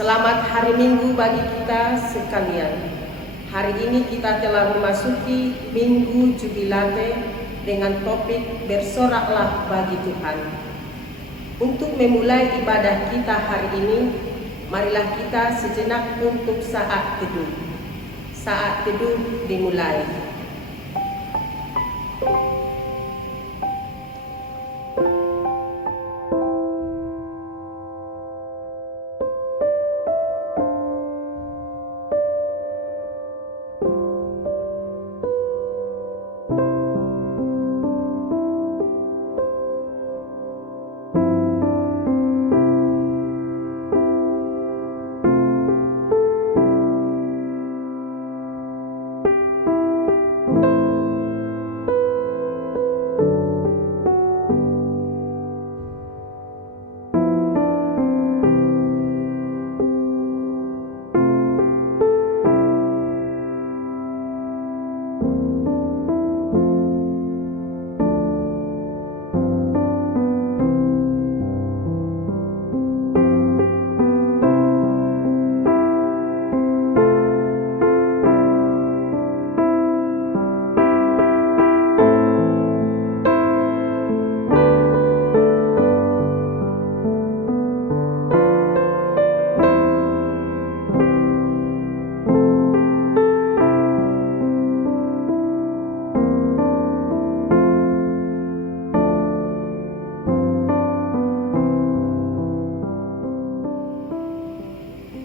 Selamat hari Minggu bagi kita sekalian. Hari ini kita telah memasuki Minggu Jubilate dengan topik Bersoraklah bagi Tuhan. Untuk memulai ibadah kita hari ini, marilah kita sejenak untuk saat teduh. Saat teduh dimulai.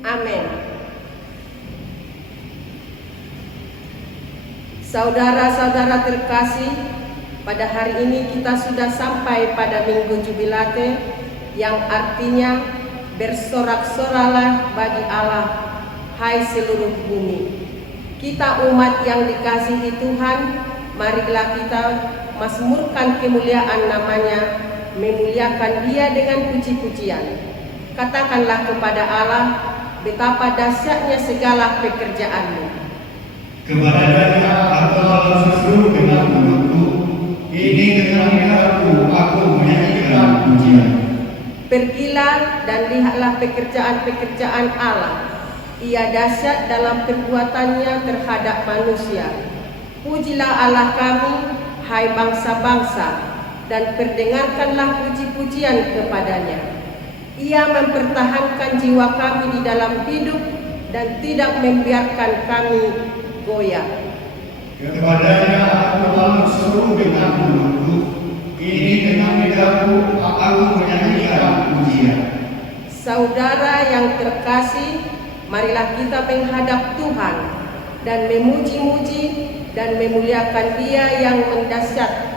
Amin. Saudara-saudara terkasih, pada hari ini kita sudah sampai pada Minggu Jubilate yang artinya bersorak-soralah bagi Allah, hai seluruh bumi. Kita umat yang dikasihi Tuhan, marilah kita mazmurkan kemuliaan namanya, memuliakan Dia dengan puji-pujian. Katakanlah kepada Allah, betapa dahsyatnya segala pekerjaanmu. Kepadanya aku telah berseru dengan mulutku, ini dengan lidahku aku menyanyikan pujian. Pergilah dan lihatlah pekerjaan-pekerjaan Allah. Ia dahsyat dalam perbuatannya terhadap manusia. Pujilah Allah kami, hai bangsa-bangsa, dan perdengarkanlah puji-pujian kepadanya. Ia mempertahankan jiwa kami di dalam hidup dan tidak membiarkan kami goyah. Kepadanya aku telah berseru dengan mulutku, ini dengan lidahku aku menyanyikan pujian. Saudara yang terkasih, marilah kita menghadap Tuhan dan memuji-muji dan memuliakan Dia yang mendahsyat.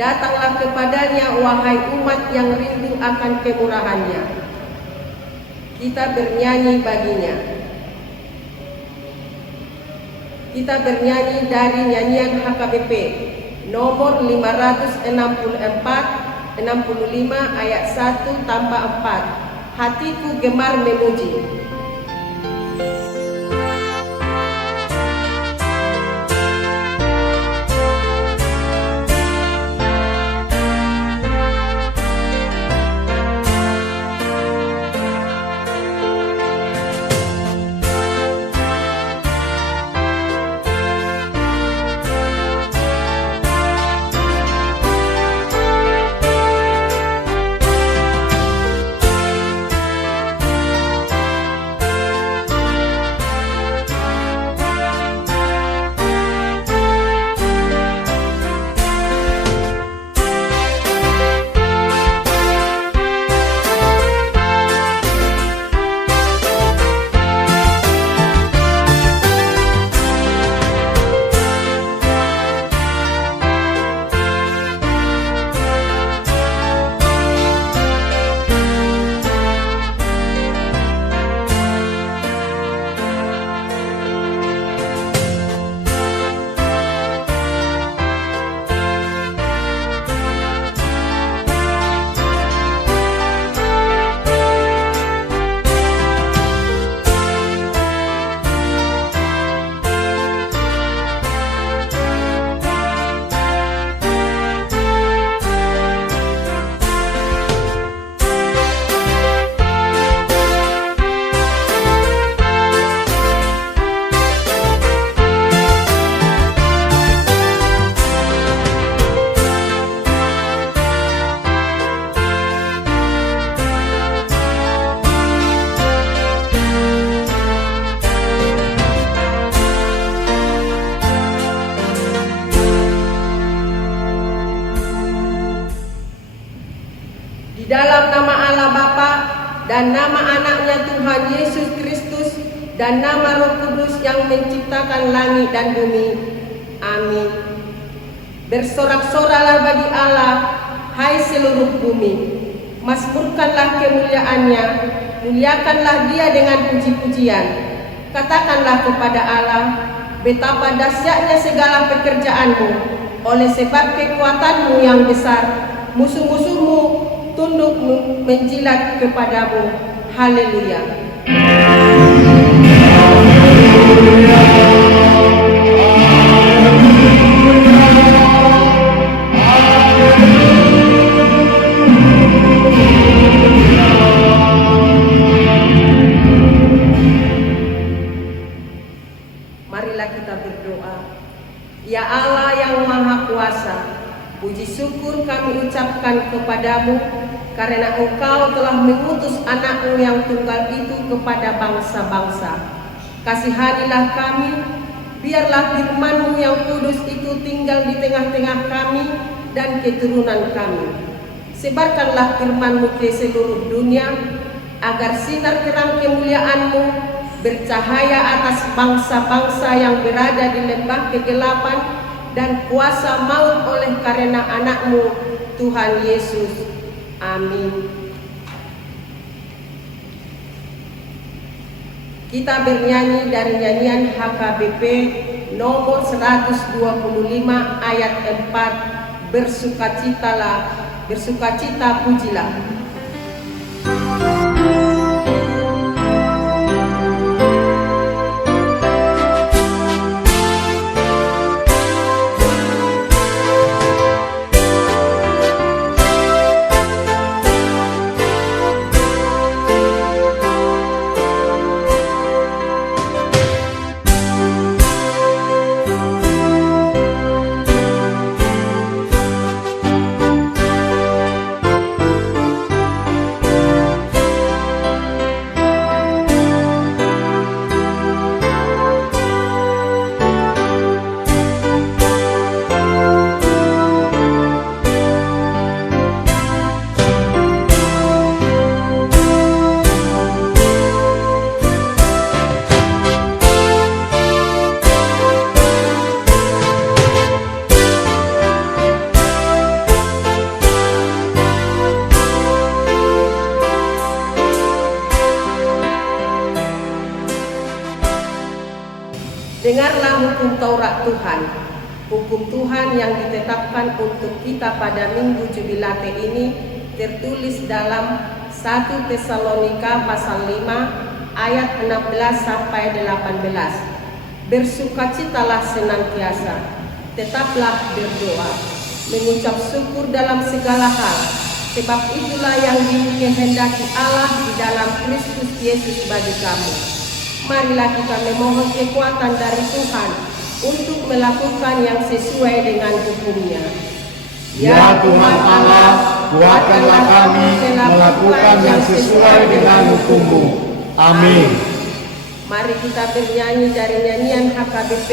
Datanglah kepadanya, wahai umat yang rindu akan kemurahannya. Kita bernyanyi baginya. Kita bernyanyi dari nyanyian HKBP nomor 564-65 ayat 1 tambah 4. Hatiku gemar memuji. Di dalam nama Allah Bapa dan nama anaknya Tuhan Yesus Kristus dan nama Roh Kudus yang menciptakan langit dan bumi. Amin. Bersorak-soraklah bagi Allah, hai seluruh bumi. Masmurkanlah kemuliaannya, muliakanlah dia dengan puji-pujian. Katakanlah kepada Allah, betapa dahsyatnya segala pekerjaanmu. Oleh sebab kekuatanmu yang besar, musuh-musuhmu tunduk menjilat kepadamu. Haleluya. Marilah kita berdoa. Ya Allah yang Maha Kuasa, puji syukur kami ucapkan kepadamu karena Engkau telah mengutus anak-Mu yang tunggal itu kepada bangsa-bangsa. Kasihanilah kami, biarlah firman-Mu yang kudus itu tinggal di tengah-tengah kami dan keturunan kami. Sebarkanlah firman-Mu ke seluruh dunia, agar sinar terang kemuliaan-Mu bercahaya atas bangsa-bangsa yang berada di lembah kegelapan dan kuasa maut oleh karena anak-Mu Tuhan Yesus. Amin. Kita bernyanyi dari nyanyian HKBP nomor 125 ayat 4, bersukacita pujilah. Dengarlah hukum Taurat Tuhan, hukum Tuhan yang ditetapkan untuk kita pada Minggu Jubilate ini tertulis dalam 1 Tesalonika pasal 5 ayat 16 sampai 18. Bersukacitalah senantiasa, tetaplah berdoa, mengucap syukur dalam segala hal, sebab itulah yang dikehendaki Allah di dalam Kristus Yesus bagi kamu. Marilah kita memohon kekuatan dari Tuhan untuk melakukan yang sesuai dengan hukum-Nya. Ya Tuhan Allah, kuatkanlah kami melakukan yang sesuai dengan hukum-Mu. Amin. Mari kita bernyanyi dari nyanyian HKBP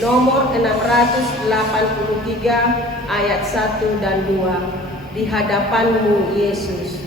nomor 683 ayat 1 dan 2. Di hadapan-Mu Yesus.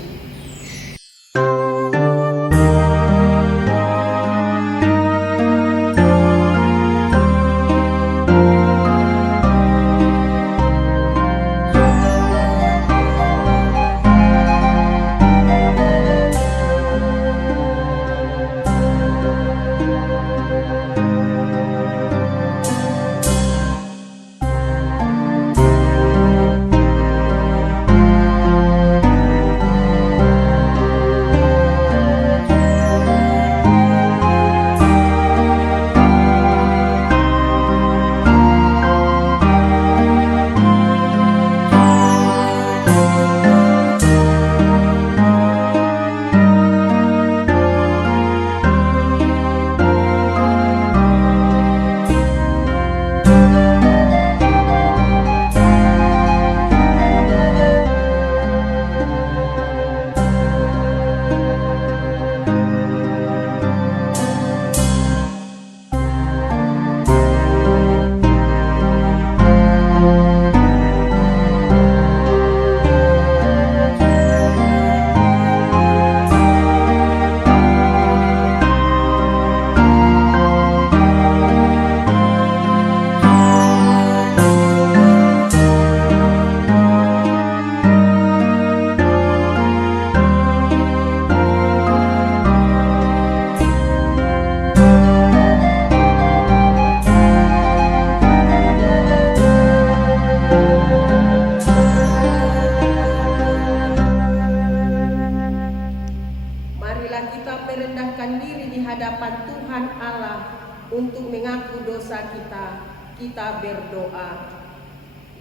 hadapan Tuhan Allah untuk mengaku dosa kita, kita berdoa.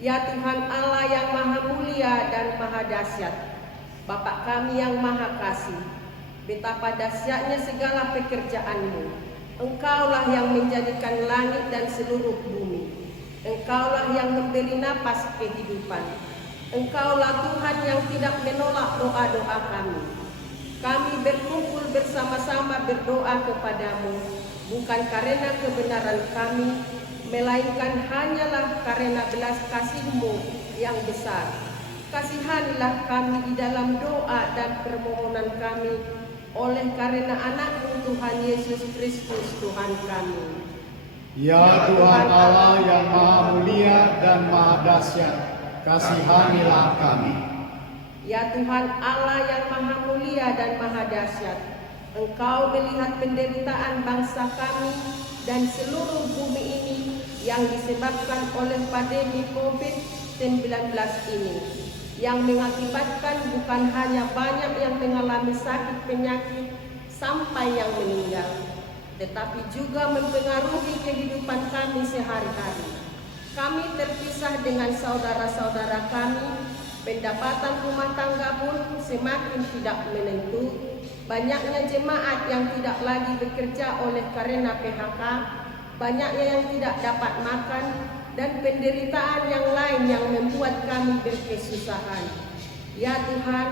Ya Tuhan Allah yang maha mulia dan maha dahsyat, Bapa kami yang maha kasih, betapa dahsyatnya segala pekerjaan-Mu. Engkaulah yang menjadikan langit dan seluruh bumi. Engkaulah yang memberi napas kehidupan. Engkaulah Tuhan yang tidak menolak doa-doa kami. Kami berkumpul bersama-sama berdoa kepadamu, bukan karena kebenaran kami, melainkan hanyalah karena belas kasih-Mu yang besar. Kasihanilah kami di dalam doa dan permohonan kami, oleh karena anak-Mu Tuhan Yesus Kristus Tuhan kami. Ya Tuhan Allah yang maha mulia dan maha dahsyat, kasihanilah kami. Ya Tuhan Allah yang maha mulia dan maha dahsyat, Engkau melihat penderitaan bangsa kami dan seluruh bumi ini yang disebabkan oleh pandemi COVID-19 ini, yang mengakibatkan bukan hanya banyak yang mengalami sakit penyakit sampai yang meninggal, tetapi juga mempengaruhi kehidupan kami sehari-hari. Kami terpisah dengan saudara-saudara kami, pendapatan rumah tangga pun semakin tidak menentu, banyaknya jemaat yang tidak lagi bekerja oleh karena PHK, banyaknya yang tidak dapat makan, dan penderitaan yang lain yang membuat kami berkesusahan. Ya Tuhan,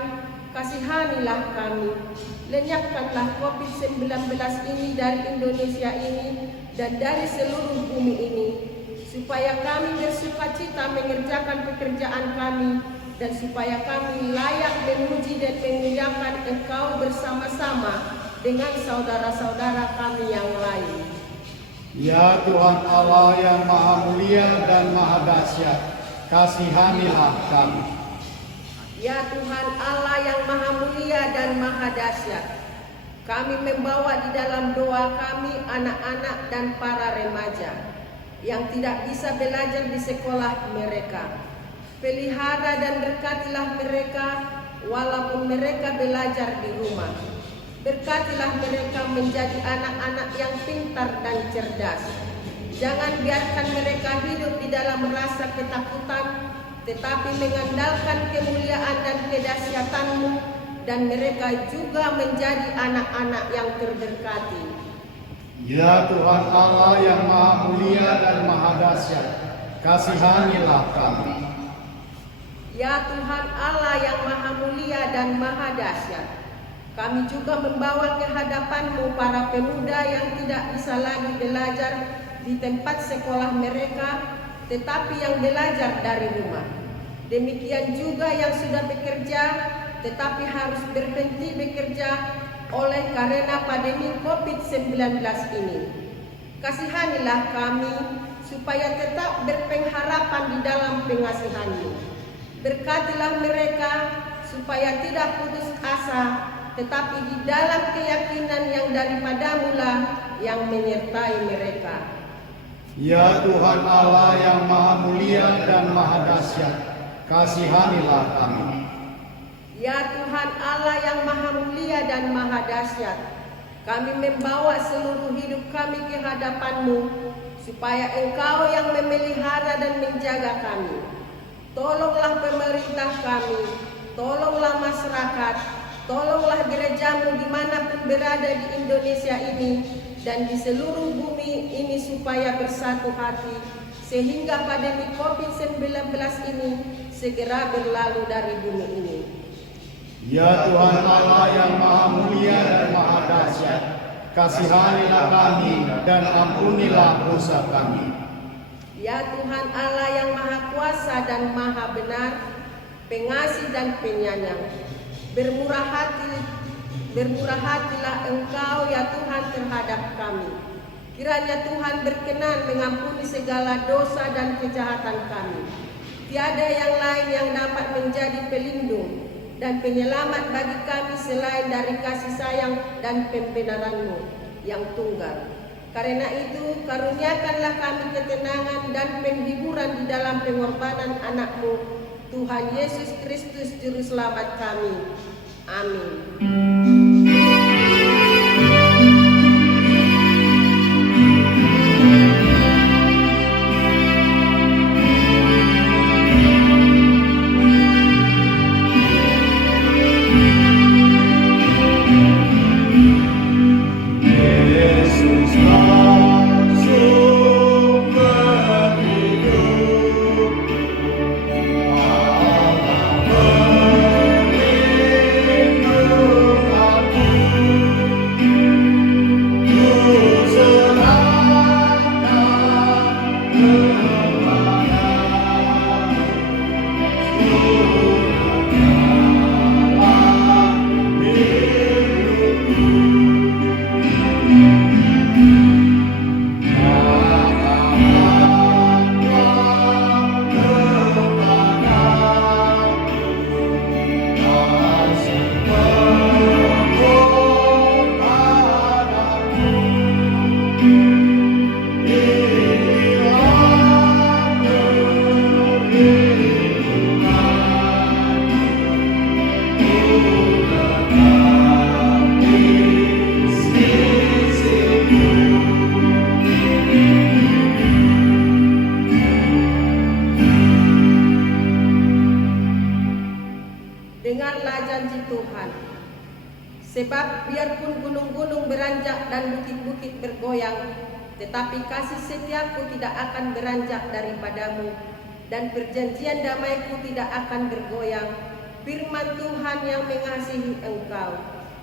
kasihanilah kami, lenyapkanlah COVID-19 ini dari Indonesia ini dan dari seluruh bumi ini, supaya kami bersukacita mengerjakan pekerjaan kami, dan supaya kami layak memuji dan memuliakan Engkau bersama-sama dengan saudara-saudara kami yang lain. Ya Tuhan Allah yang maha mulia dan maha dahsyat, kasihanilah kami. Ya Tuhan Allah yang maha mulia dan maha dahsyat, kami membawa di dalam doa kami anak-anak dan para remaja yang tidak bisa belajar di sekolah mereka. Pelihara dan berkatilah mereka walaupun mereka belajar di rumah. Berkatilah mereka menjadi anak-anak yang pintar dan cerdas. Jangan biarkan mereka hidup di dalam rasa ketakutan, tetapi mengandalkan kemuliaan dan kedahsyatan-Mu, dan mereka juga menjadi anak-anak yang terberkati. Ya Tuhan Allah yang maha mulia dan maha dahsyat, kasihanilah kami. Ya Tuhan Allah yang maha mulia dan maha dahsyat, kami juga membawa ke hadapan-Mu para pemuda yang tidak bisa lagi belajar di tempat sekolah mereka, tetapi yang belajar dari rumah. Demikian juga yang sudah bekerja, tetapi harus berhenti bekerja oleh karena pandemi COVID-19 ini. Kasihanilah kami, supaya tetap berpengharapan di dalam pengasihan-Mu. Berkatilah mereka, supaya tidak putus asa, tetapi di dalam keyakinan yang daripada-Mu lah yang menyertai mereka. Ya Tuhan Allah yang maha mulia dan maha dahsyat, kasihanilah kami. Ya Tuhan Allah yang maha mulia dan maha dahsyat, kami membawa seluruh hidup kami ke hadapan-Mu, supaya Engkau yang memelihara dan menjaga kami. Tolonglah pemerintah kami, tolonglah masyarakat, tolonglah gereja-Mu dimanapun berada di Indonesia ini dan di seluruh bumi ini, supaya bersatu hati, sehingga pandemi COVID-19 ini segera berlalu dari bumi ini. Ya Tuhan Allah yang maha mulia dan maha dahsyat, kasihanilah kami dan ampunilah dosa kami. Ya Tuhan Allah yang maha kuasa dan maha benar, pengasih dan penyayang, bermurah hatilah Engkau ya Tuhan terhadap kami. Kiranya Tuhan berkenan mengampuni segala dosa dan kejahatan kami. Tiada yang lain yang dapat menjadi pelindung dan penyelamat bagi kami selain dari kasih sayang dan pembenaran-Mu yang tunggal. Karena itu, karuniakanlah kami ketenangan dan penghiburan di dalam pengorbanan anak-Mu, Tuhan Yesus Kristus Juru Selamat kami. Amin. janji Tuhan. Sebab biarpun gunung-gunung beranjak dan bukit-bukit bergoyang, tetapi kasih setiaku tidak akan beranjak daripadamu, dan perjanjian damaiku tidak akan bergoyang. Firman Tuhan yang mengasihi engkau.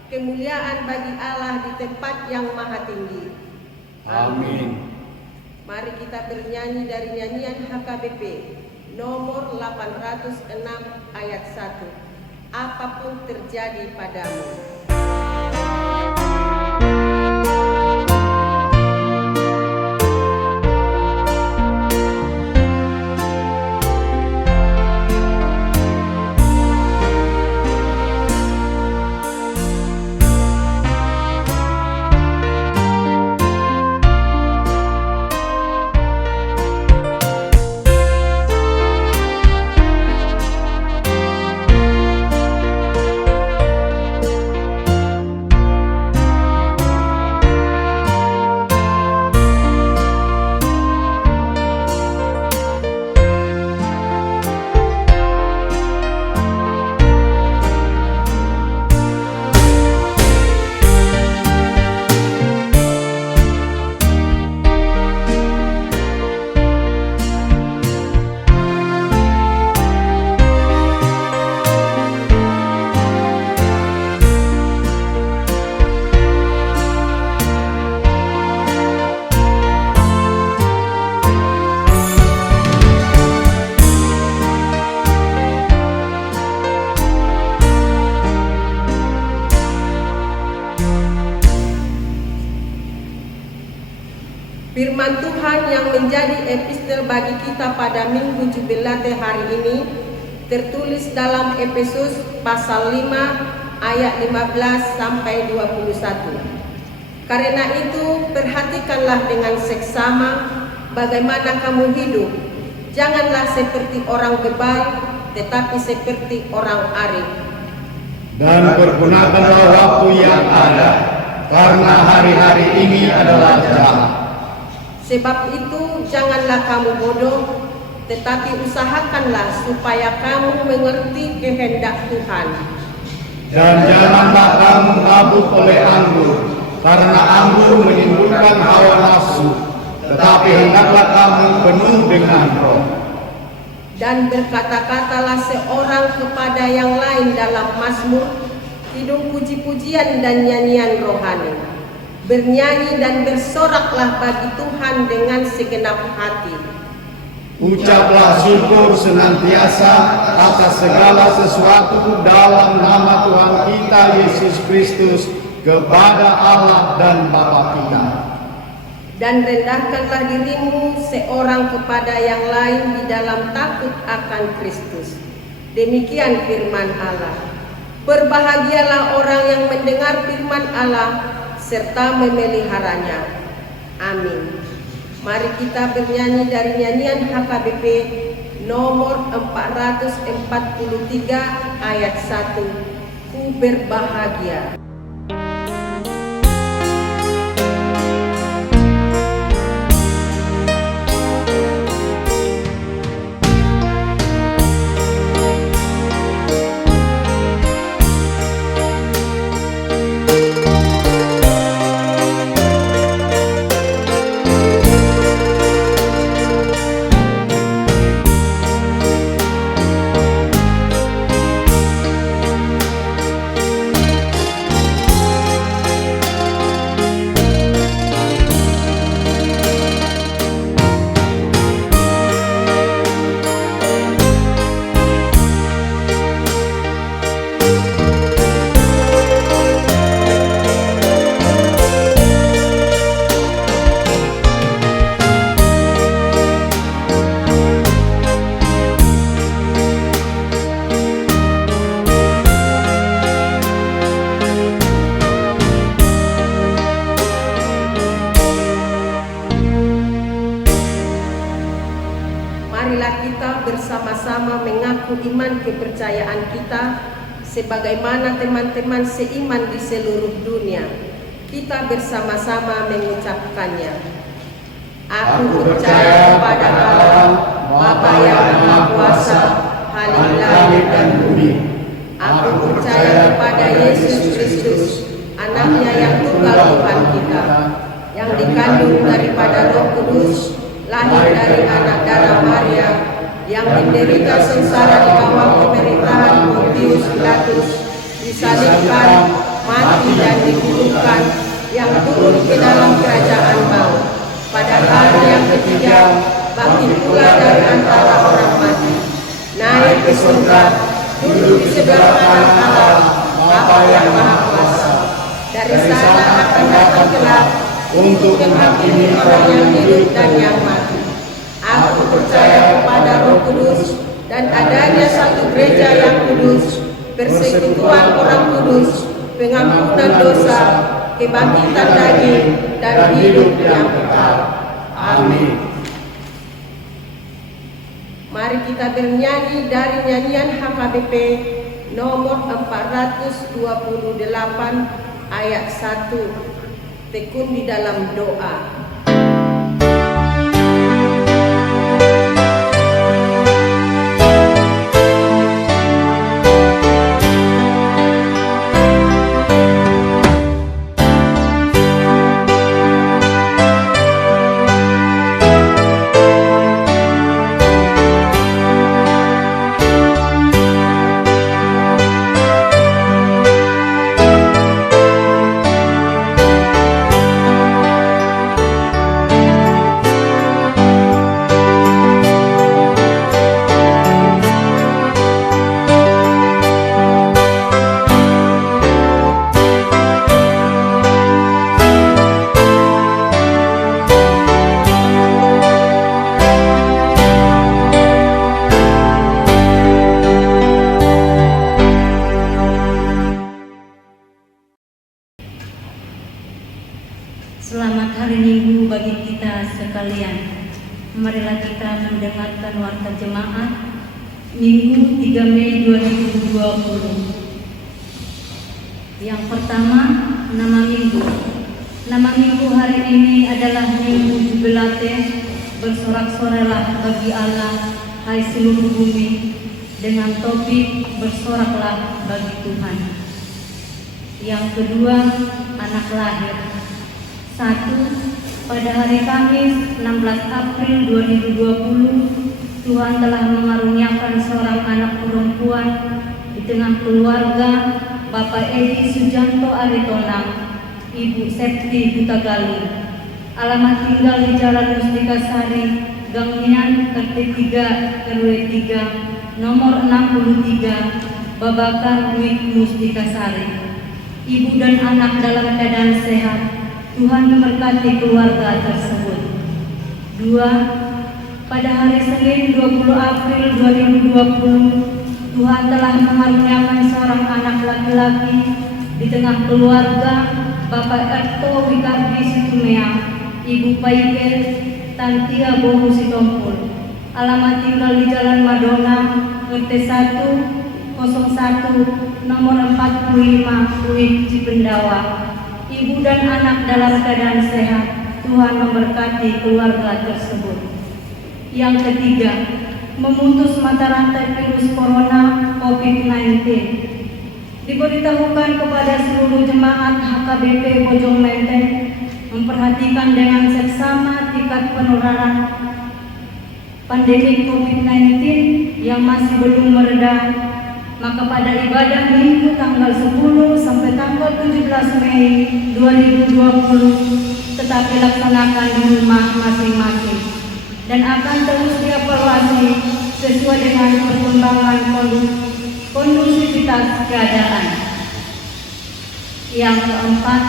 Kemuliaan bagi Allah di tempat yang maha tinggi. Amin. Mari kita bernyanyi dari nyanyian HKBP nomor 806 ayat 1. Apapun terjadi padamu. Firman Tuhan yang menjadi epistel bagi kita pada Minggu Jubilate hari ini tertulis dalam Efesus pasal 5 ayat 15 sampai 21. Karena itu perhatikanlah dengan seksama bagaimana kamu hidup. Janganlah seperti orang bebal, tetapi seperti orang arif. Dan pergunakanlah waktu yang ada, karena hari-hari ini adalah jahat. Sebab itu janganlah kamu bodoh, tetapi usahakanlah supaya kamu mengerti kehendak Tuhan. Dan janganlah kamu mabuk oleh anggur, karena anggur menimbulkan hawa nafsu, tetapi hendaklah kamu penuh dengan roh. Dan berkata-katalah seorang kepada yang lain dalam mazmur, kidung puji-pujian dan nyanyian rohani. Bernyanyi dan bersoraklah bagi Tuhan dengan segenap hati. Ucaplah syukur senantiasa atas segala sesuatu dalam nama Tuhan kita Yesus Kristus kepada Allah dan Bapa kita. Dan rendahkanlah dirimu seorang kepada yang lain di dalam takut akan Kristus. Demikian firman Allah. Berbahagialah orang yang mendengar firman Allah serta memeliharanya. Amin. Mari kita bernyanyi dari nyanyian HKBP nomor 443 ayat 1. Ku berbahagia. bersama-sama mengaku iman kepercayaan kita sebagaimana teman-teman seiman di seluruh dunia. Kita bersama-sama mengucapkannya. Aku percaya kepada Allah, Bapa yang Maha Kuasa, Khalik langit dan bumi, Aku percaya kepada Yesus Kristus, anaknya yang tunggal Tuhan kita, yang dikandung daripada Roh Kudus, lahir dari anak darah Maria, yang menderita sengsara di bawah pemerintahan Pontius Pilatus, disalibkan, mati dan dikuburkan, yang turun ke dalam kerajaan maut. Pada hari yang ketiga, bangkit pula dari antara orang mati, naik ke surga, duduk di sebelah kanan Allah, Bapa yang Maha Kuasa. Dari sana akan datang kelak untuk menghakimi orang yang hidup dan yang mati. Aku percaya kepada Roh Kudus dan adanya satu gereja yang kudus, persekutuan orang kudus, pengampunan dosa, kebangkitan daging, dan hidup yang kekal. Amin. Mari kita bernyanyi dari nyanyian HKBP nomor 428 ayat 1, tekun di dalam doa. Selamat hari Minggu bagi kita sekalian. Marilah kita mendengarkan warta jemaat Minggu 3 Mei 2020. Yang pertama, nama minggu. Nama minggu hari ini adalah Minggu Jubilate. Bersorak-sorai bagi Allah, hai seluruh bumi, dengan topik bersoraklah bagi Tuhan. Yang kedua, anak lahir. 1. Pada hari Kamis 16 April 2020, Tuhan telah mengaruniakan seorang anak perempuan di tengah keluarga Bapak Edi Sujanto Aritonang, Ibu Septi Butagali. Alamat tinggal di Jalan Mustikasari, Gang Minan, RT 3 RW 3, nomor 63, Babakan Wik Mustikasari. Ibu dan anak dalam keadaan sehat. Tuhan memberkati keluarga tersebut. 2. Pada hari Senin 20 April 2020, Tuhan telah mengaruniakan seorang anak laki-laki di tengah keluarga Bapak Erto Wikardi Situmea, Ibu Paike Tantia Bohu Sitompul. Alamat tinggal di Jalan Madonna, RT 1 01, nomor 45, Uik Cipendawa. Ibu dan anak dalam keadaan sehat. Tuhan memberkati keluarga tersebut. Yang ketiga, memutus mata rantai virus corona COVID-19. Diberitahukan kepada seluruh jemaat HKBP Bojong Menteng memperhatikan dengan seksama tingkat penularan pandemi COVID-19 yang masih belum mereda. Maka pada ibadah Minggu tanggal 10 sampai tanggal 17 Mei 2020 tetap dilaksanakan di rumah masing-masing dan akan terus dievaluasi sesuai dengan perkembangan kondusivitas keadaan. Yang keempat,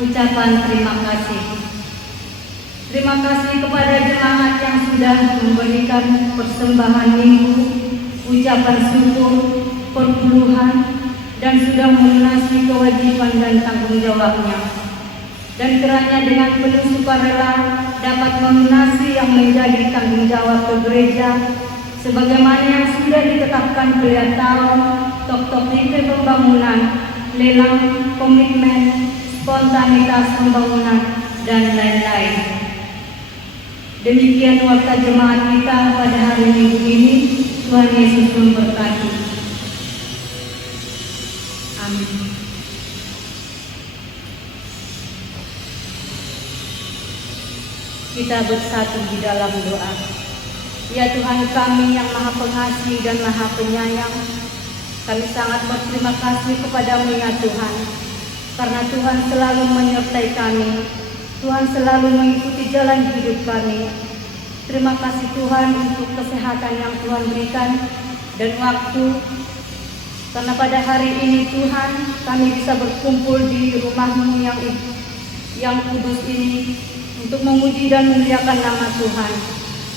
ucapan terima kasih. Terima kasih kepada jemaat yang sudah memberikan persembahan Minggu, ucapan syukur, perpuluhan, dan sudah melunasi kewajiban dan tanggung jawabnya. Dan kiranya dengan penuh sukarela dapat melunasi yang menjadi tanggung jawab ke gereja, sebagaimana yang sudah ditetapkan beliau, tok-tok tipe pembangunan, lelang, komitmen, spontanitas pembangunan, dan lain-lain. Demikian warta jemaat kita pada hari Minggu ini. Tuhan Yesus memberkati. Kita bersatu di dalam doa. Ya Tuhan kami yang Maha Pengasih dan Maha Penyayang, kami sangat berterima kasih kepadamu ya Tuhan, karena Tuhan selalu menyertai kami, Tuhan selalu mengikuti jalan hidup kami. Terima kasih Tuhan untuk kesehatan yang Tuhan berikan dan waktu, karena pada hari ini Tuhan kami bisa berkumpul di rumah-Mu yang kudus ini untuk memuji dan memuliakan nama Tuhan.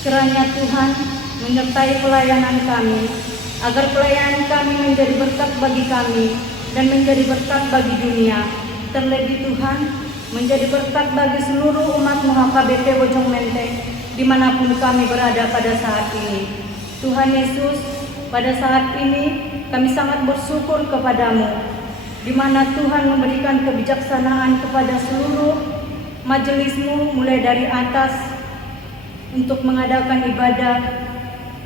Kiranya Tuhan menyertai pelayanan kami, agar pelayanan kami menjadi berkat bagi kami dan menjadi berkat bagi dunia. Terlebih Tuhan, menjadi berkat bagi seluruh umat HKBP Bojong Menteng dimanapun kami berada pada saat ini. Tuhan Yesus, pada saat ini kami sangat bersyukur kepadamu, di mana Tuhan memberikan kebijaksanaan kepada seluruh majelis-Mu mulai dari atas untuk mengadakan ibadah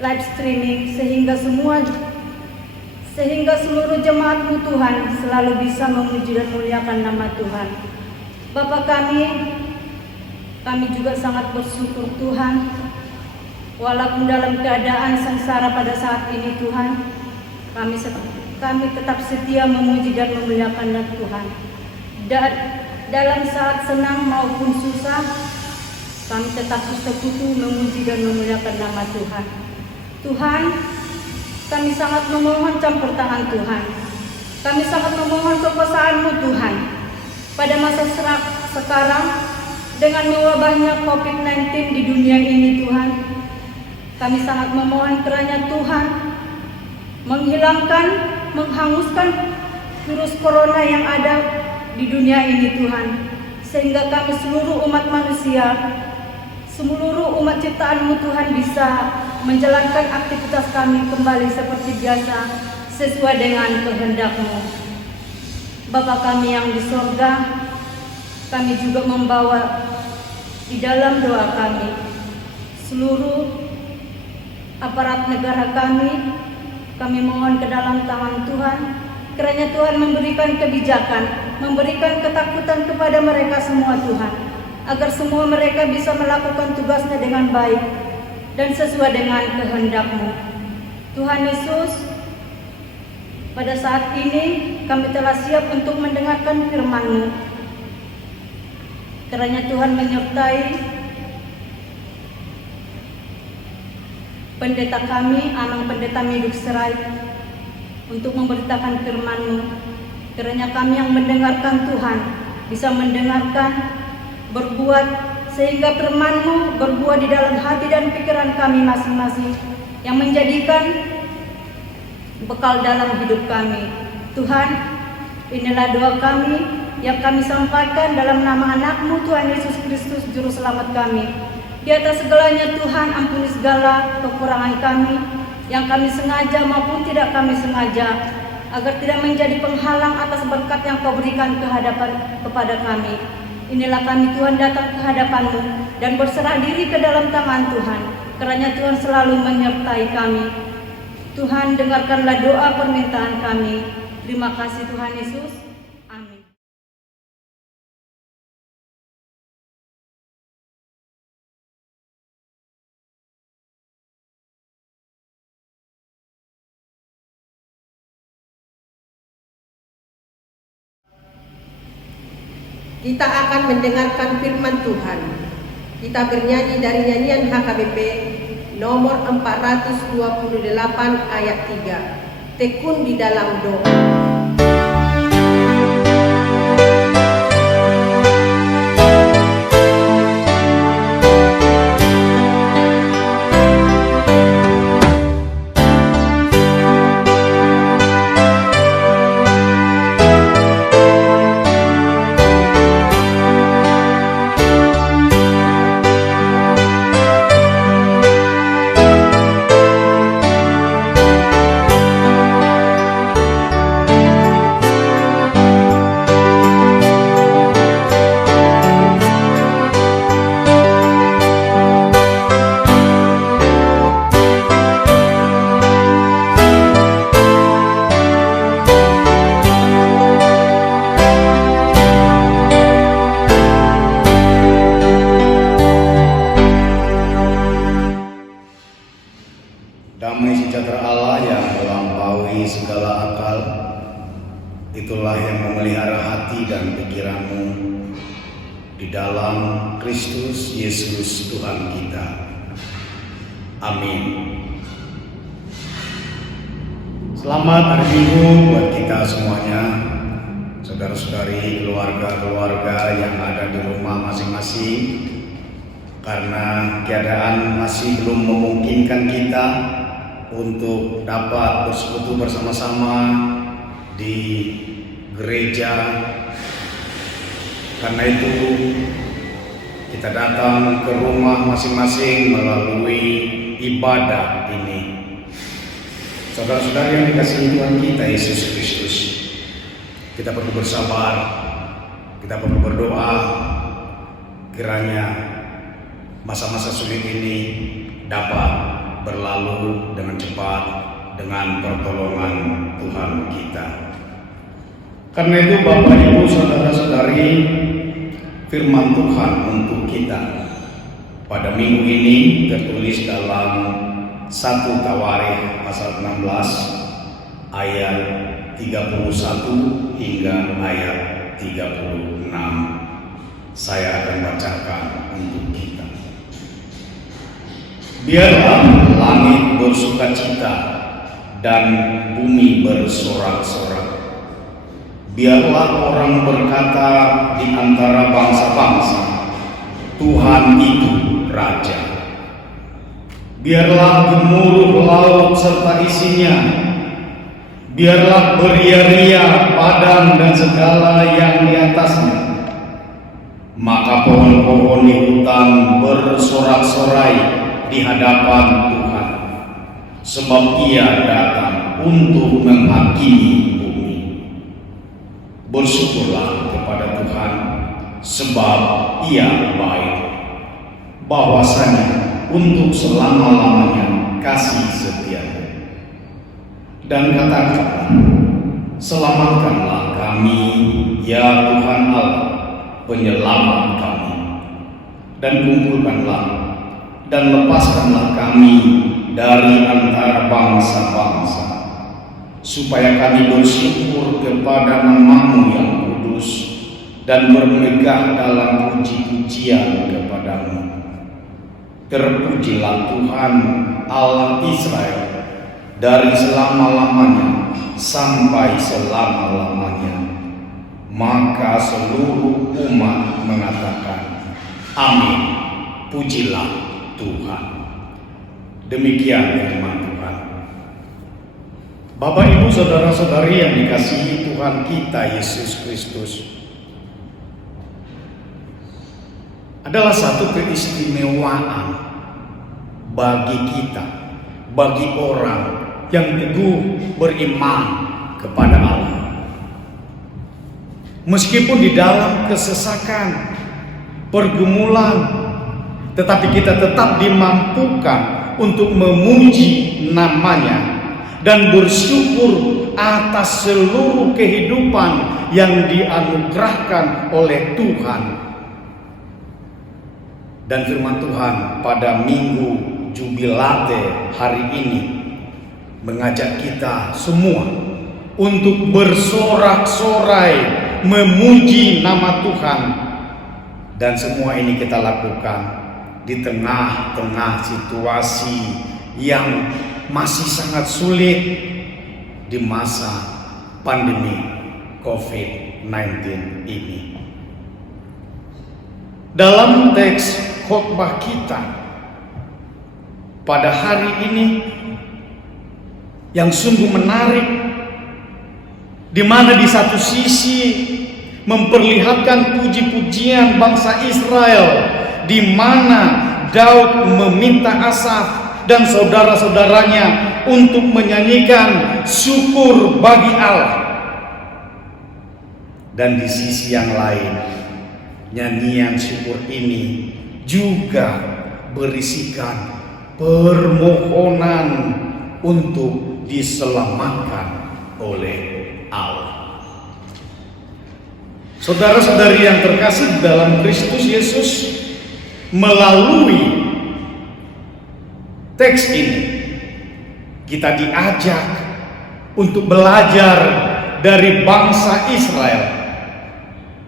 live streaming sehingga seluruh jemaat-Mu Tuhan selalu bisa memuji dan memuliakan nama Tuhan. Bapa kami juga sangat bersyukur Tuhan, walaupun dalam keadaan sengsara pada saat ini Tuhan, kami tetap setia memuji dan memuliakan nama Tuhan. Dalam saat senang maupun susah, kami tetap bersekutu memuji dan memuliakan nama Tuhan. Tuhan, kami sangat memohon campur tangan Tuhan. Kami sangat memohon kekuasaan-Mu Tuhan. Pada masa sekarang, dengan mewabahnya COVID-19 di dunia ini Tuhan, kami sangat memohon kiranya Tuhan menghanguskan virus corona yang ada di dunia ini Tuhan, sehingga kami seluruh umat manusia, seluruh umat ciptaan-Mu Tuhan bisa menjalankan aktivitas kami kembali seperti biasa sesuai dengan kehendak-Mu. Bapa kami yang di sorga, kami juga membawa di dalam doa kami seluruh aparat negara kami mohon ke dalam tangan Tuhan. Kiranya Tuhan memberikan kebijakan, memberikan ketakutan kepada mereka semua Tuhan, agar semua mereka bisa melakukan tugasnya dengan baik dan sesuai dengan kehendak-Mu. Tuhan Yesus, pada saat ini kami telah siap untuk mendengarkan firman-Mu. Kiranya Tuhan menyertai pendeta kami, Anang Pendeta Miduk Serai, untuk memberitakan firman-Mu. Kiranya kami yang mendengarkan Tuhan bisa mendengarkan, berbuat, sehingga firman-Mu berbuah di dalam hati dan pikiran kami masing-masing, yang menjadikan bekal dalam hidup kami. Tuhan, inilah doa kami yang kami sampaikan dalam nama anak-Mu Tuhan Yesus Kristus Juru Selamat kami. Di atas segalanya Tuhan, ampuni segala kekurangan kami yang kami sengaja maupun tidak kami sengaja, agar tidak menjadi penghalang atas berkat yang Kau berikan kepada kami. Inilah kami Tuhan datang ke hadapan-Mu dan berserah diri ke dalam tangan Tuhan, kiranya Tuhan selalu menyertai kami. Tuhan, dengarkanlah doa permintaan kami. Terima kasih Tuhan Yesus. Amin. Kita akan mendengarkan firman Tuhan. Kita bernyanyi dari nyanyian HKBP nomor 428 ayat 3. Tekun di dalam doa. Itulah yang memelihara hati dan pikiranmu di dalam Kristus Yesus Tuhan kita. Amin. Selamat hari Minggu buat kita semuanya, saudara-saudari, keluarga-keluarga yang ada di rumah masing-masing. Karena keadaan masih belum memungkinkan kita untuk dapat bersekutu bersama-sama di gereja, karena itu kita datang ke rumah masing-masing melalui ibadah ini. Saudara-saudara yang dikasihi Tuhan kita Yesus Kristus, kita perlu bersabar, kita perlu berdoa kiranya masa-masa sulit ini dapat berlalu dengan cepat dengan pertolongan Tuhan kita. Karena itu Bapak Ibu Saudara-saudari, firman Tuhan untuk kita pada minggu ini tertulis dalam 1 Tawarikh pasal 16 ayat 31 hingga ayat 36. Saya akan bacakan untuk kita. Biarlah langit bersukacita dan bumi bersorak-sorak. Biarlah orang berkata di antara bangsa-bangsa, Tuhan itu Raja. Biarlah gemuruh laut serta isinya. Biarlah beria-ria padang dan segala yang di atasnya. Maka pohon-pohon di hutan bersorak-sorai di hadapan Tuhan, sebab Ia datang untuk menghakimi bumi. Bersyukurlah kepada Tuhan, sebab Ia baik. Bahwasanya untuk selama-lamanya kasih setia-Nya. Dan katakanlah, selamatkanlah kami, ya Tuhan Allah, penyelamat kami, dan kumpulkanlah dan lepaskanlah kami dari antara bangsa-bangsa, supaya kami bersyukur kepada nama-Mu yang kudus dan bermegah dalam puji-pujian kepada-Mu. Terpujilah Tuhan Allah Israel dari selama-lamanya sampai selama-lamanya. Maka seluruh umat mengatakan, Amin. Pujilah Tuhan. Demikian firman Tuhan. Bapak, Ibu, saudara-saudari yang dikasihi Tuhan kita Yesus Kristus, adalah satu keistimewaan bagi kita, bagi orang yang teguh beriman kepada Allah. Meskipun di dalam kesesakan, pergumulan, tetapi kita tetap dimampukan untuk memuji nama-Nya dan bersyukur atas seluruh kehidupan yang dianugerahkan oleh Tuhan. Dan firman Tuhan pada minggu Jubilate hari ini mengajak kita semua untuk bersorak-sorai memuji nama Tuhan. Dan semua ini kita lakukan di tengah-tengah situasi yang masih sangat sulit di masa pandemi COVID-19 ini. Dalam teks khotbah kita pada hari ini yang sungguh menarik, di mana di satu sisi memperlihatkan puji-pujian bangsa Israel, di mana Daud meminta Asaf dan saudara-saudaranya untuk menyanyikan syukur bagi Allah. Dan di sisi yang lain, nyanyian syukur ini juga berisikan permohonan untuk diselamatkan oleh Allah. Saudara-saudari yang terkasih dalam Kristus Yesus, melalui teks ini kita diajak untuk belajar dari bangsa Israel.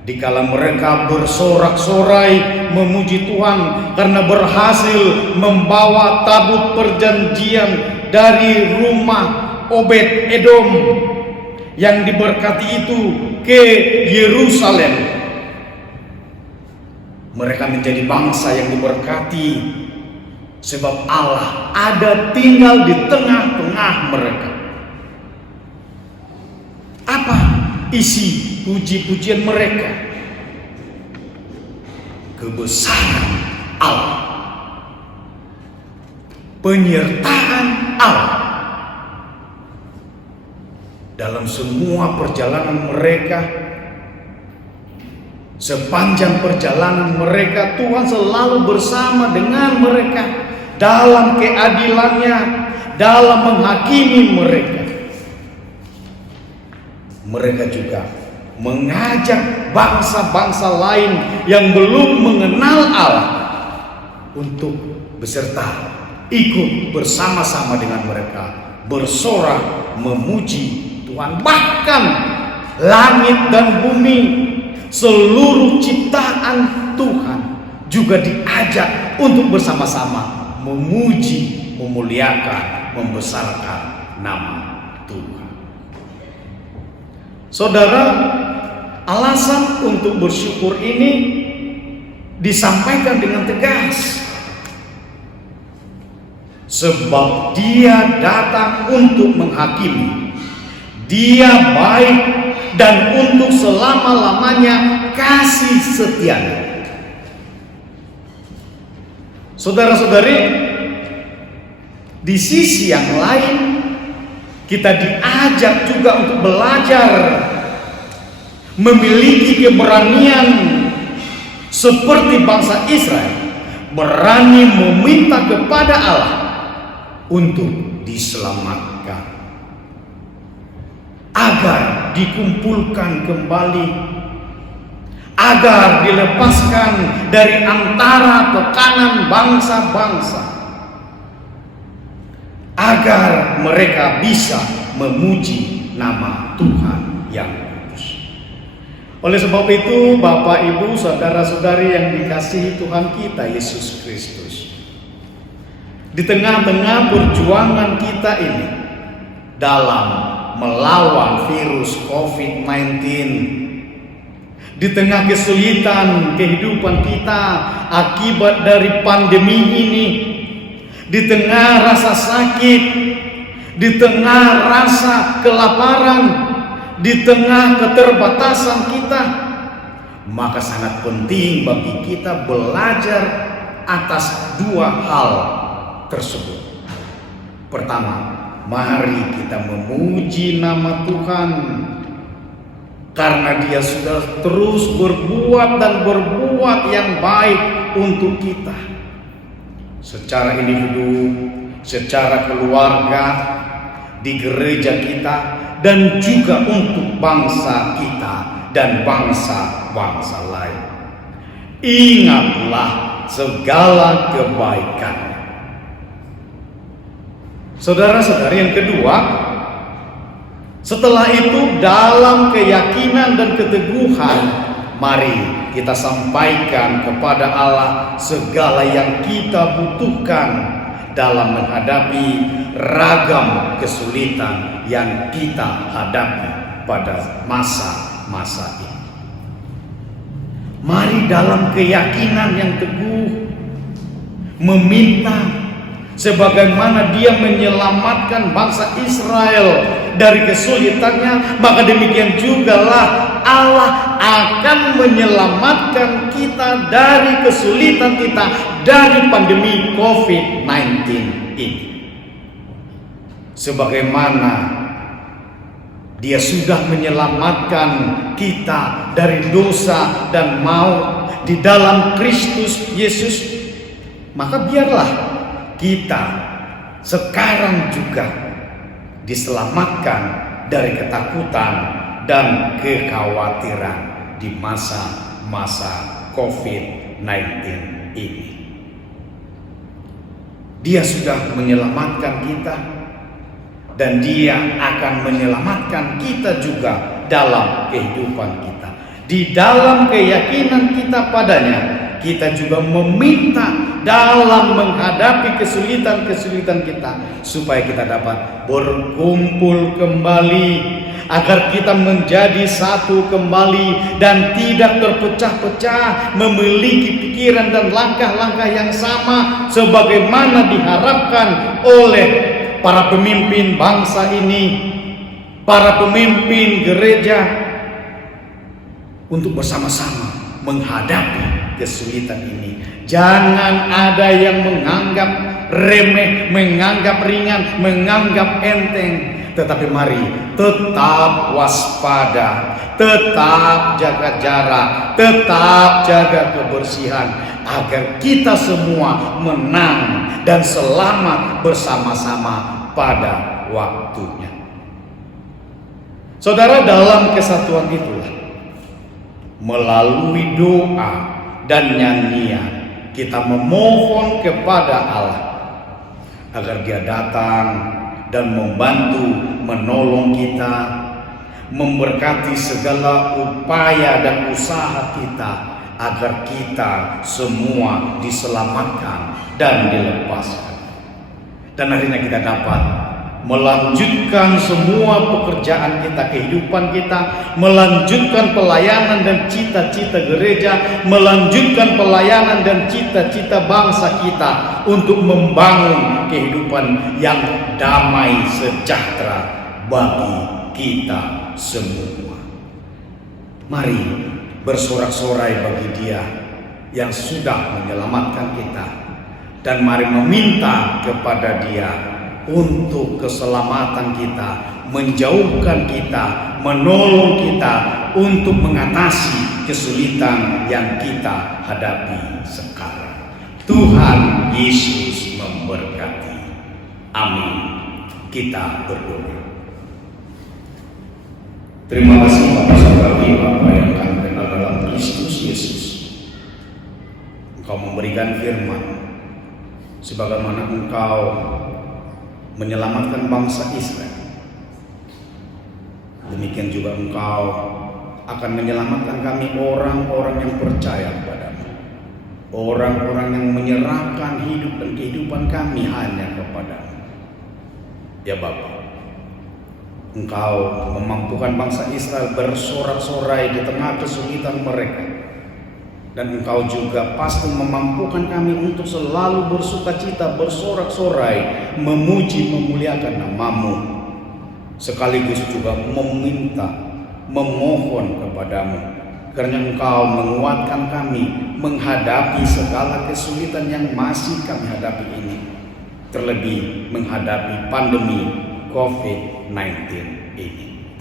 Dikala mereka bersorak-sorai memuji Tuhan karena berhasil membawa tabut perjanjian dari rumah Obed Edom yang diberkati itu ke Yerusalem. Mereka menjadi bangsa yang diberkati sebab Allah ada tinggal di tengah-tengah mereka. Apa isi puji-pujian mereka? Kebesaran Allah, penyertaan Allah dalam semua perjalanan mereka. Sepanjang perjalanan mereka, Tuhan selalu bersama dengan mereka dalam keadilannya, dalam menghakimi mereka. Mereka juga mengajak bangsa-bangsa lain yang belum mengenal Allah untuk beserta ikut bersama-sama dengan mereka bersorak memuji Tuhan. Bahkan langit dan bumi, seluruh ciptaan Tuhan juga diajak untuk bersama-sama memuji, memuliakan, membesarkan nama Tuhan. Saudara, alasan untuk bersyukur ini disampaikan dengan tegas. Sebab Dia datang untuk menghakimi. Dia baik dan untuk selama-lamanya kasih setianya. Saudara-saudari, di sisi yang lain kita diajak juga untuk belajar memiliki keberanian seperti bangsa Israel, berani meminta kepada Allah untuk diselamatkan, agar dikumpulkan kembali, agar dilepaskan dari antara tekanan bangsa-bangsa, agar mereka bisa memuji nama Tuhan yang kudus. Oleh sebab itu, Bapak, Ibu, saudara-saudari yang dikasihi Tuhan kita Yesus Kristus, di tengah-tengah perjuangan kita ini dalam melawan virus COVID-19, di tengah kesulitan kehidupan kita akibat dari pandemi ini, di tengah rasa sakit, di tengah rasa kelaparan, di tengah keterbatasan kita, maka sangat penting bagi kita belajar atas dua hal tersebut. Pertama, mari kita memuji nama Tuhan karena Dia sudah terus berbuat dan berbuat yang baik untuk kita, secara individu, secara keluarga, di gereja kita, dan juga untuk bangsa kita dan bangsa-bangsa lain. Ingatlah segala kebaikan. Saudara-saudari, yang kedua, setelah itu dalam keyakinan dan keteguhan, mari kita sampaikan kepada Allah segala yang kita butuhkan dalam menghadapi ragam kesulitan yang kita hadapi pada masa-masa ini. Mari dalam keyakinan yang teguh meminta sebagaimana Dia menyelamatkan bangsa Israel dari kesulitannya, maka demikian jugalah Allah akan menyelamatkan kita dari kesulitan kita, dari pandemi COVID-19 ini. Sebagaimana Dia sudah menyelamatkan kita dari dosa dan maut di dalam Kristus Yesus, maka biarlah kita sekarang juga diselamatkan dari ketakutan dan kekhawatiran di masa-masa COVID-19 ini. Dia sudah menyelamatkan kita dan Dia akan menyelamatkan kita juga dalam kehidupan kita. Di dalam keyakinan kita padanya, kita juga meminta dalam menghadapi kesulitan-kesulitan kita, supaya kita dapat berkumpul kembali, agar kita menjadi satu kembali dan tidak terpecah-pecah, memiliki pikiran dan langkah-langkah yang sama sebagaimana diharapkan oleh para pemimpin bangsa ini, para pemimpin gereja, untuk bersama-sama menghadapi kesulitan ini. Jangan ada yang menganggap remeh, menganggap ringan, menganggap enteng. Tetapi mari tetap waspada, tetap jaga jarak, tetap jaga kebersihan, agar kita semua menang dan selamat bersama-sama pada waktunya. Saudara, dalam kesatuan itulah, melalui doa dan nyanyian, kita memohon kepada Allah agar Dia datang dan membantu, menolong kita, memberkati segala upaya dan usaha kita, agar kita semua diselamatkan dan dilepaskan. Dan akhirnya kita dapat melanjutkan semua pekerjaan kita, kehidupan kita, melanjutkan pelayanan dan cita-cita gereja, melanjutkan pelayanan dan cita-cita bangsa kita untuk membangun kehidupan yang damai sejahtera bagi kita semua. Mari bersorak-sorai bagi Dia yang sudah menyelamatkan kita, dan mari meminta kepada Dia untuk keselamatan kita, menjauhkan kita, menolong kita untuk mengatasi kesulitan yang kita hadapi sekarang. Tuhan Yesus memberkati. Amin. Kita berdoa. Terima kasih Bapak Saudari, Bapak yang kami kenal dalam Kristus Yesus. Engkau memberikan firman sebagaimana Engkau menyelamatkan bangsa Israel. Demikian juga Engkau akan menyelamatkan kami, orang-orang yang percaya kepadamu, orang-orang yang menyerahkan hidup dan kehidupan kami hanya kepadamu. Ya Bapa, Engkau memampukan bangsa Israel bersorak-sorai di tengah kesulitan mereka, dan Engkau juga pasti memampukan kami untuk selalu bersukacita, bersorak-sorai, memuji, memuliakan nama-Mu, sekaligus juga meminta, memohon kepadamu, karena Engkau menguatkan kami menghadapi segala kesulitan yang masih kami hadapi ini, terlebih menghadapi pandemi COVID-19 ini.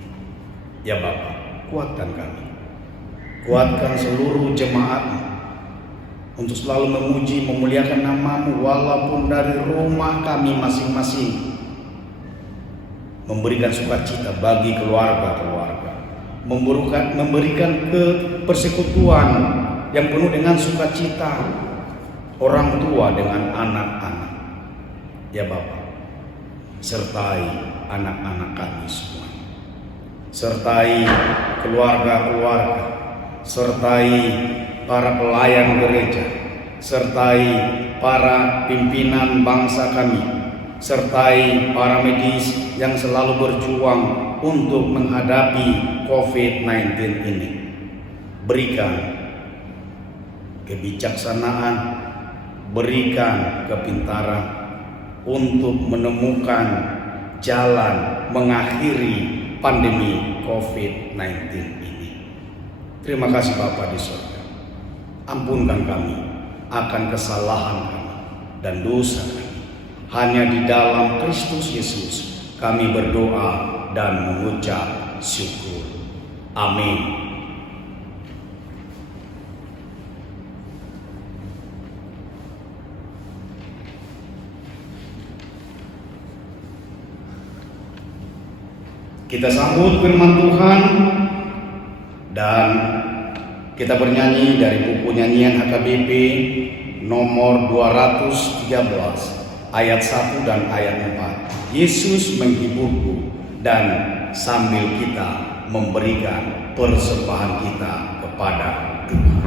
Ya Bapa, kuatkan kami, kuatkan seluruh jemaat-Mu untuk selalu memuji, memuliakan nama-Mu walaupun dari rumah kami masing-masing, memberikan sukacita bagi keluarga-keluarga, memberikan persekutuan yang penuh dengan sukacita, orang tua dengan anak-anak. Ya Bapa, sertai anak-anak kami semua, sertai keluarga-keluarga, sertai para pelayan gereja, sertai para pimpinan bangsa kami, sertai para medis yang selalu berjuang untuk menghadapi COVID-19 ini. Berikan kebijaksanaan, berikan kepintaran untuk menemukan jalan mengakhiri pandemi COVID-19 ini. Terima kasih Bapa di surga. Ampunkan kami akan kesalahan kami dan dosa kami. Hanya di dalam Kristus Yesus kami berdoa dan mengucap syukur. Amin. Kita sambut firman Tuhan dan kita bernyanyi dari buku nyanyian HKBP nomor 213, ayat 1 dan ayat 4. Yesus menghiburku dan sambil kita memberikan persembahan kita kepada Tuhan.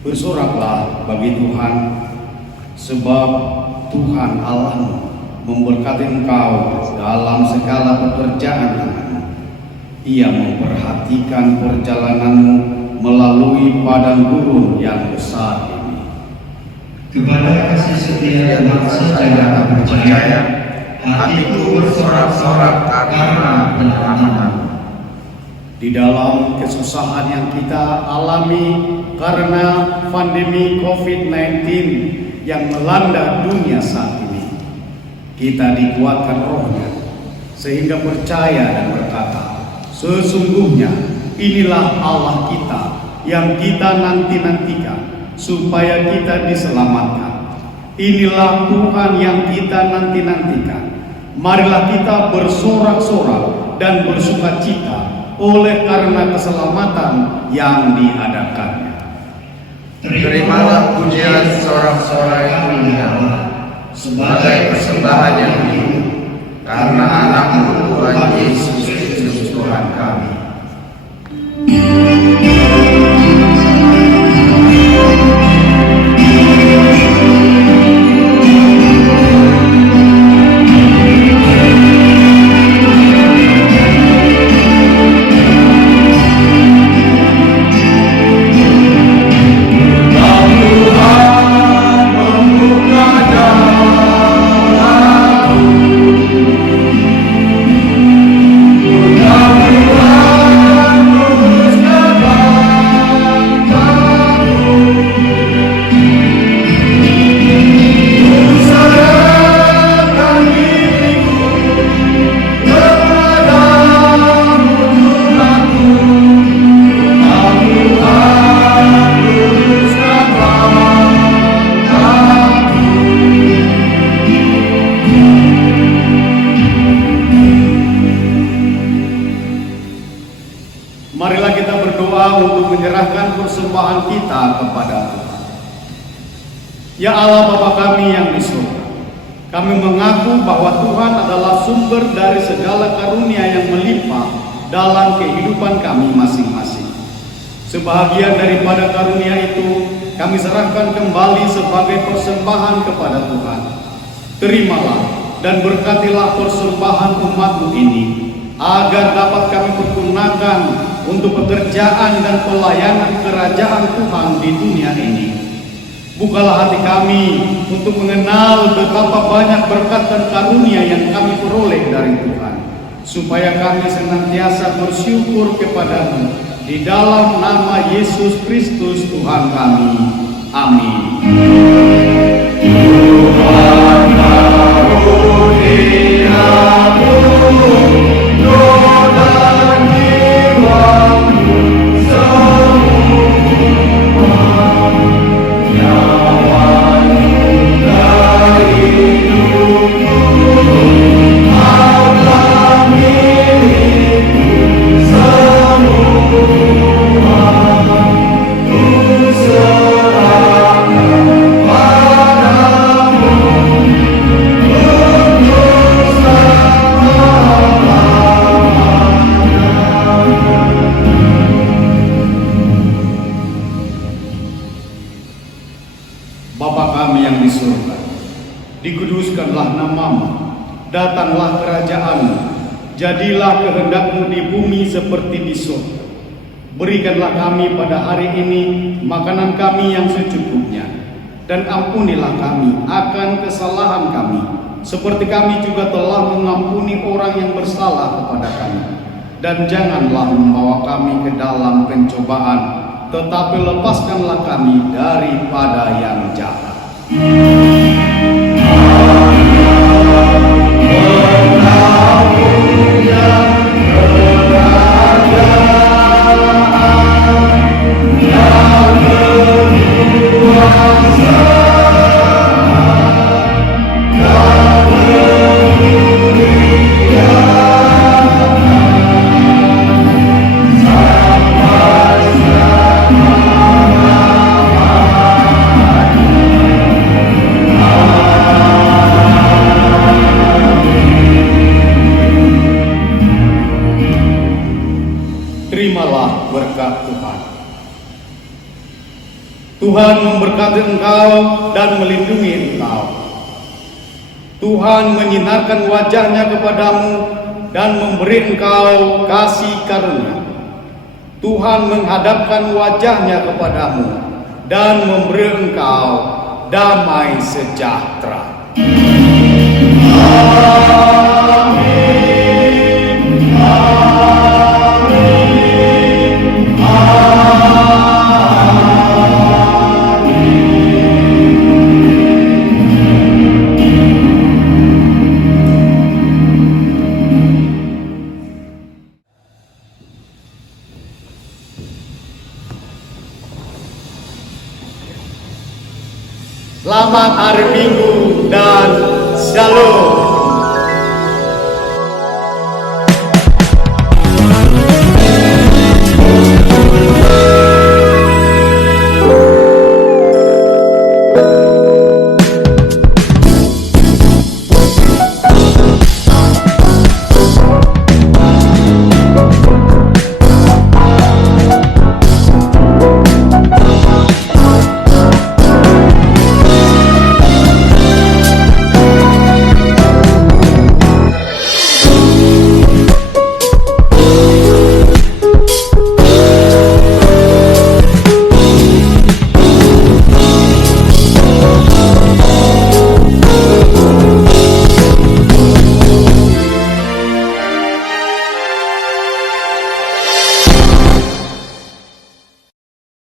Bersoraklah bagi Tuhan, sebab Tuhan Allahmu memberkati engkau dalam segala pekerjaan tanganmu. Ia memperhatikan perjalananmu melalui padang gurun yang besar ini. Kepada kasih setia Tuhan secara tak percaya, hatiku bersorak-sorak karena penyelamatanmu. Di dalam kesusahan yang kita alami karena pandemi COVID-19 yang melanda dunia saat ini, kita dikuatkan rohnya sehingga percaya dan berkata, sesungguhnya inilah Allah kita yang kita nanti-nantikan supaya kita diselamatkan. Inilah Tuhan yang kita nanti-nantikan. Marilah kita bersorak-sorak dan bersukacita oleh karena keselamatan yang diadakannya. Terimalah pujian sorak-sorai kami ya Allah sebagai persembahan yang hidup karena anak-Mu Tuhan Yesus Kristus Tuhan kami. Tuhan Marilah kita berdoa untuk menyerahkan persembahan kita kepada Tuhan. Ya Allah Bapa kami yang di surga, kami mengaku bahwa Tuhan adalah sumber dari segala karunia yang melimpah dalam kehidupan kami masing-masing. Sebahagian daripada karunia itu kami serahkan kembali sebagai persembahan kepada Tuhan. Terimalah dan berkatilah persembahan umat-Mu ini, agar dapat kami pergunakan untuk pekerjaan dan pelayanan kerajaan Tuhan di dunia ini. Bukalah hati kami untuk mengenal betapa banyak berkat dan karunia yang kami peroleh dari Tuhan, supaya kami senantiasa bersyukur kepada-Mu di dalam nama Yesus Kristus Tuhan kami. Amin. Bapa kami yang di surga, dikuduskanlah nama-Mu, datanglah kerajaan-Mu, jadilah kehendak-Mu di bumi seperti di surga. Berikanlah kami pada hari ini makanan kami yang secukupnya, dan ampunilah kami akan kesalahan kami, seperti kami juga telah mengampuni orang yang bersalah kepada kami. Dan janganlah membawa kami ke dalam pencobaan, tetapi lepaskanlah kami daripada yang jahat. Terimalah berkat Tuhan. Tuhan memberkati engkau dan melindungi engkau. Tuhan menyinarkan wajahnya kepadamu dan memberi engkau kasih karunia. Tuhan menghadapkan wajahnya kepadamu dan memberi engkau damai sejahtera. Selamat hari Minggu dan Shalom.